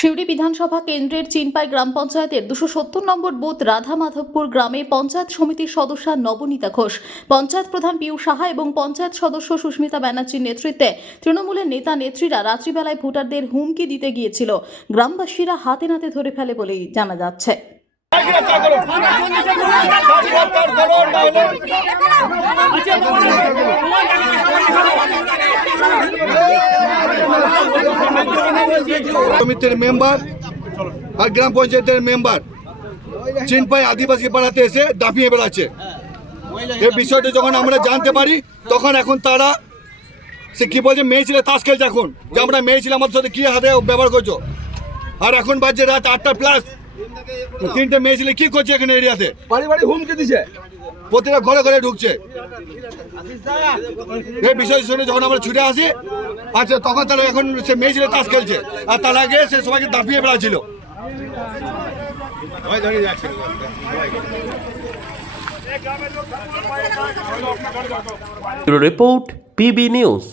সিউড়ি বিধানসভা কেন্দ্রের চিনপাই গ্রাম পঞ্চায়েতের 270 নম্বর বুথ রাধা মাধবপুর গ্রামে পঞ্চায়েত সমিতির সদস্যা নবনীতা ঘোষ, পঞ্চায়েত প্রধান পীয়ূষ সাহা এবং পঞ্চায়েত সদস্য সুস্মিতা ব্যানার্জির নেতৃত্বে তৃণমূলের নেতা নেত্রীরা রাত্রিবেলায় ভোটারদের হুমকি দিতে গিয়েছিল। গ্রামবাসীরা হাতে নাতে ধরে ফেলে বলেই জানা যাচ্ছে। সমিতির মেম্বার আর গ্রাম পঞ্চায়েতের মেম্বার চিনপাই আদিবাসী পাড়াতে এসে দাপিয়ে বেড়াচ্ছে। এই বিষয়টা যখন আমরা জানতে পারি তখন এখন তারা সে কি বলছে, মেয়ে ছেলে তাস খেলছে। এখন যে আমরা মেয়ে ছেলে আমাদের সাথে কি হাতে ব্যবহার করছো, আর এখন বাজছে রাত 8টা প্লাস। তিনটে মেয়ে ছেলে কি করছে এখানে এরিয়াতে? বাড়ি বাড়ি হুমকি দিছে, প্রতিটা ঘরে ঘরে ঢুকছে। এই বিষয় শুনে যখন আমরা ছুটে আসি, আচ্ছা তখন তারা এখন সে মেয়ে ছেলে তাস খেলছে, আর তার আগে সে সবাইকে দাপিয়ে বেড়াচ্ছিল। Report PB News.